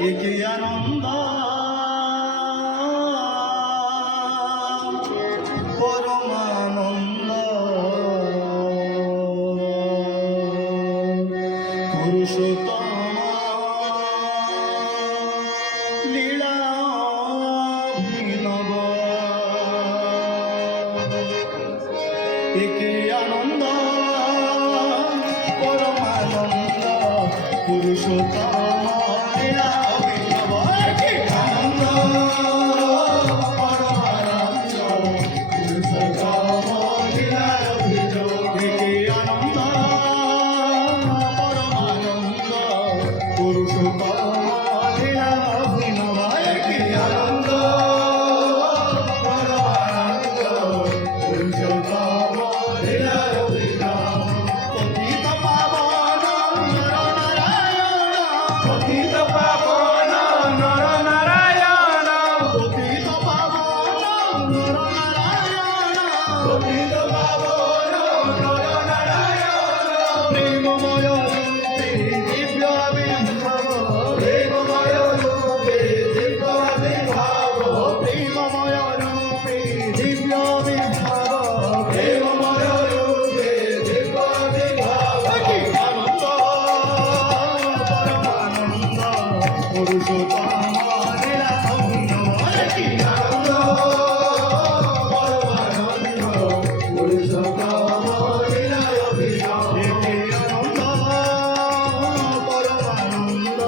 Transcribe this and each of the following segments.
একে আনন্দ পরমানন্দ পুরুষোত্তম লীলা অভিনব একে আনন্দ পরমানন্দ পুরুষোত্তম লীলা অভিনব একে আনন্দ পরমানন্দ পুরুষোত্তম লীলা অভিনব একে আনন্দ পরমানন্দ পুরুষোত্তম লীলা অভিনব একে আনন্দ পরমানন্দ পুরুষোত্তম লীলা অভিনব পতিত পাবন নর নারায়ণ পতিত পাবন নর নারায়ণ পতিত পাবন নর নারায়ণ পতিত পাবন নর নারায়ণ প্রেমময় রূপে দিব্য আবির্ভাব প্রেমময় রূপে দিব্য আবির্ভাব প্রেমময় রূপে দিব্য আবির্ভাব প্রেমময় রূপে দিব্য আবির্ভাব আনন্দ পরমানন্দ পুরুষোত্তম লীলা অভিনব আনন্দ পরমানন্দ পুরুষোত্তম লীলা অভিনব একে আনন্দ পরমানন্দ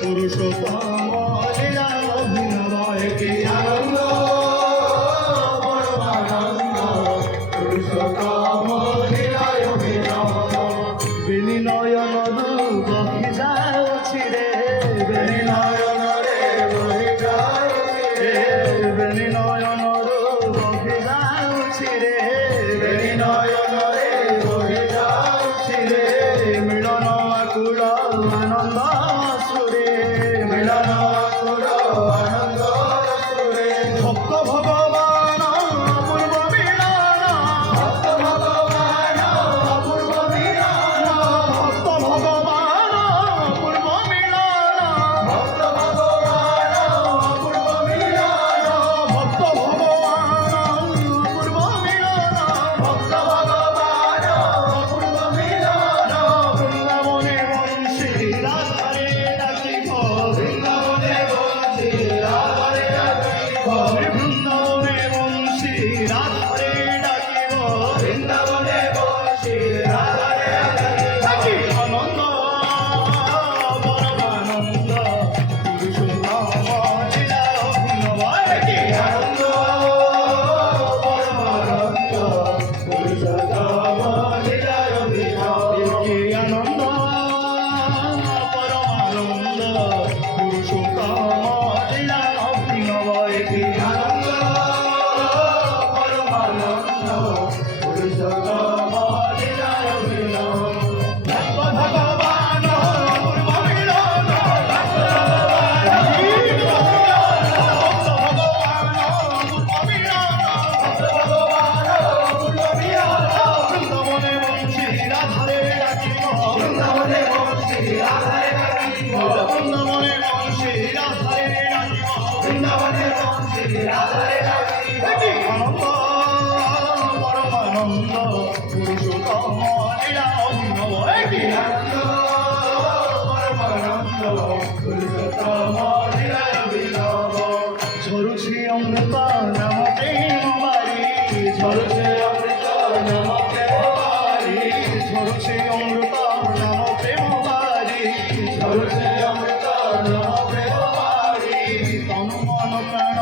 পুরুষোত্তম লীলা অভিনব একে আনন্দ পরমানন্দ পুরুষোত্তম লীলা অভিনব বেনি নয়ন বহি যাଉଛି রে বেনি নয়ন রে বহি যাଉଛି রে বেনি নয়ন বহি যাଉଛି রে বেনি নয়ন রে বহি যাଉଛି রে মিলন আকুল আনন্দ সুরে মিলন আকুল আনন্দ সুরে ভক্ত ভগবান অপূর্ব মিলন ভক্ত ভগবান অপূর্ব মিলন ভক্ত ভগবান অপূর্ব মিলন ভক্ত ভগবান অপূর্ব মিলন ভক্ত ভগবান অপূর্ব মিলন ভক্ত ভগবান অপূর্ব মিলন বৃন্দাবনে বংশী রাধারে ডাকিব বৃন্দাবনে বংশী রাধারে ডাকিব বৃন্দাবনে বংশী রাধারে ডাকিব বৃন্দাবনে বংশী রাধারে ডাকিব আনন্দ পরমানন্দ পুরুষোত্তম লীলা অভিনব একে আনন্দ পরমানন্দ পুরুষোত্তম লীলা অভিনব একে আনন্দ পরমানন্দ পুরুষোত্তম লীলা অভিনব একে আনন্দ পরমানন্দ পুরুষোত্তম লীলা অভিনব ভক্ত ভগবান অপূর্ব মিলন ভক্ত ভগবান অপূর্ব মিলন ভক্ত ভগবান অপূর্ব মিলন বৃন্দাবনে বংশী রাধারে ডাকিব বৃন্দাবনে বংশী রাধারে ডাকিব বৃন্দাবনে বংশী রাধারে ডাকিব বৃন্দাবনে বংশী রাধারে ডাকিব আনন্দ পরমানন্দ পুরুষোত্তম লীলা অভিনব একে আনন্দ পরমানন্দ পুরুষোত্তম লীলা অভিনব ঝরুছি অমৃত নাম প্রেম বারি ঝরুছি অমৃত নাম প্রেম বারি ঝরুছি অমৃত নাম প্রেম বারি ঝরুছি অমৃত নাম প্রেম বারি তনু মন প্রাণ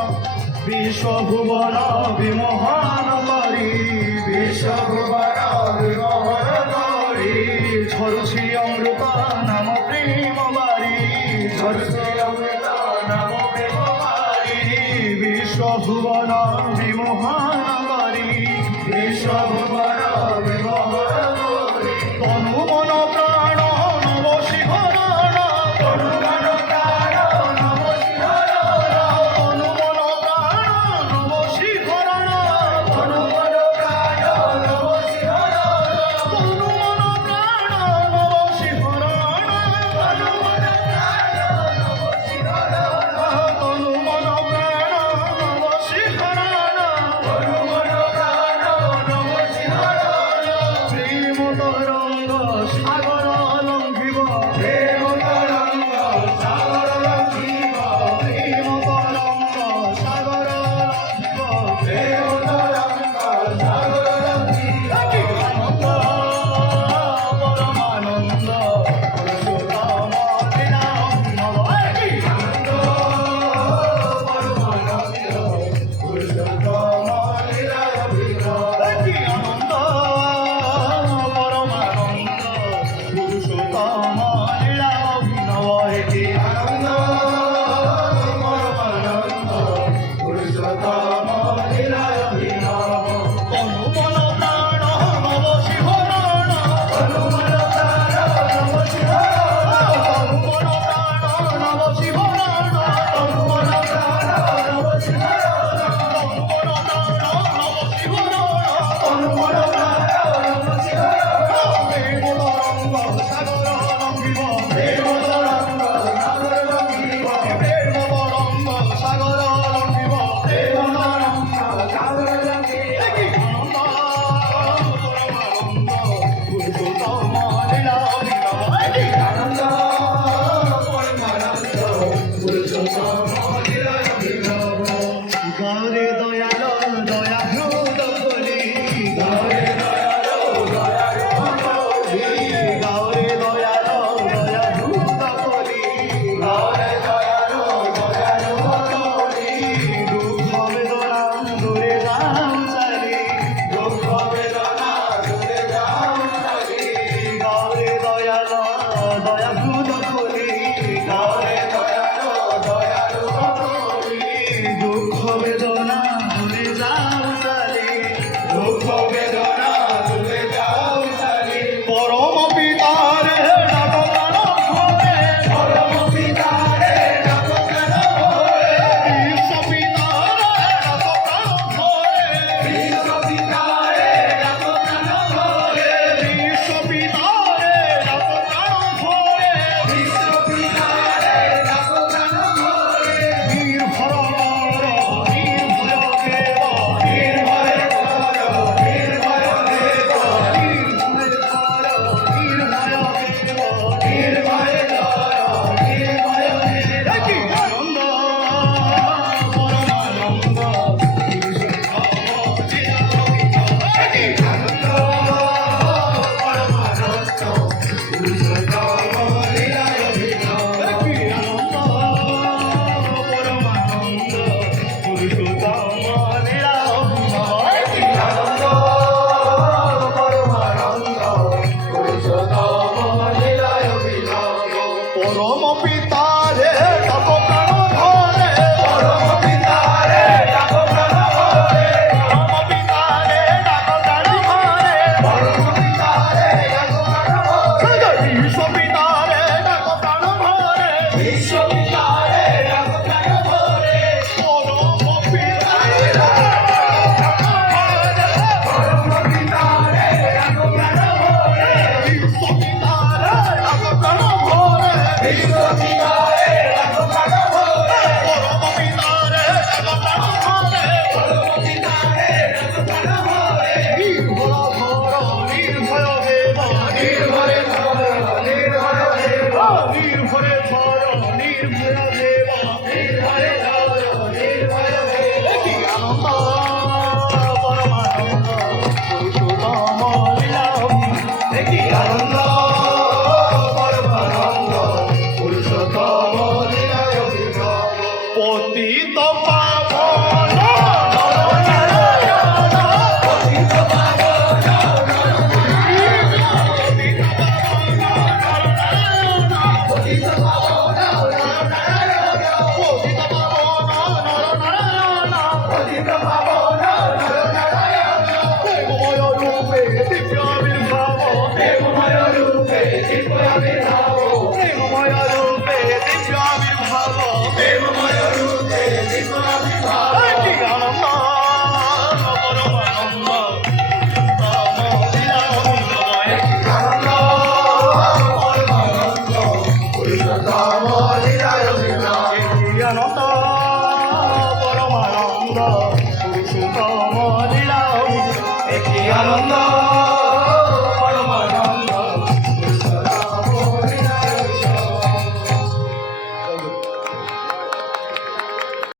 বিশ্বভুবন বিমোহন করি বিশ্বভুবন বিমোহন করি ঝরুছি অমৃত নাম প্রেম বারি ঝরুছি অমৃত নাম প্রেম বারি বিশ্বভুবন বিমোহন করি বিশ্বভুবন বিমোহন করি তনু মন প্রাণ নব শিহরণ তনু মন প্রাণ নব শিহরণ তনু মন প্রাণ নব শিহরণ তনু মন প্রাণ নব শিহরণ তনু মন প্রাণ নব শিহরণ তনু মন প্রাণ নব পিতারে ডাকো প্রাণ ভরে পরম পিতারে ডাকো প্রাণ ভরে, পরম পিতারে ডাকো প্রাণ ভরে পরম পিতারে ডাকো প্রাণ ভরে, বিশ্ব পিতারে ডাকো প্রাণ ভরে বিশ্ব পিতারে ডাকো প্রাণ ভরে, পরম পিতারে পরম পিতারে ডাকো প্রাণ ভরে, বিশ্ব পিতারে ডাকো প্রাণ ভরে বিশ্ব পিতারে ডাকো প্রাণ ভরে, পরম পিতারে ডাকো প্রাণ ভরে পরম পিতারে ডাকো প্রাণ ভরে, নির্ভয় দেব নির্ভরে ধর নির্ভয় দেব, নির্ভরে ধর নির্ভয় দেব নির্ভরে ধর নির্ভয় দেব, কি আনন্দ পরমানন্দ পুরুষোত্তম লীলাভূমি কি আনন্দ পরমানন্দ পুরুষোত্তম লীলায় বিভব, পতিত পাবন পতিত পাবন পতিত পাবন পতিত পাবন নরনারায়ণ পতিত পাবন নরনারায়ণ, প্রেমময় রূপে দিব্য আবির্ভাব প্রেমময় রূপে দিব্য আবির্ভাব, প্রেমময় রূপে দিব্য আবির্ভাব প্রেমময় রূপে দিব্য আবির্ভাব, কি আনন্দ পরমানন্দ আনন্দ পরমানন্দ পুরুষোত্তম লীলায় বিভব, আনন্দ পরমানন্দ পুরুষোত্তম লীলা কি আনন্দ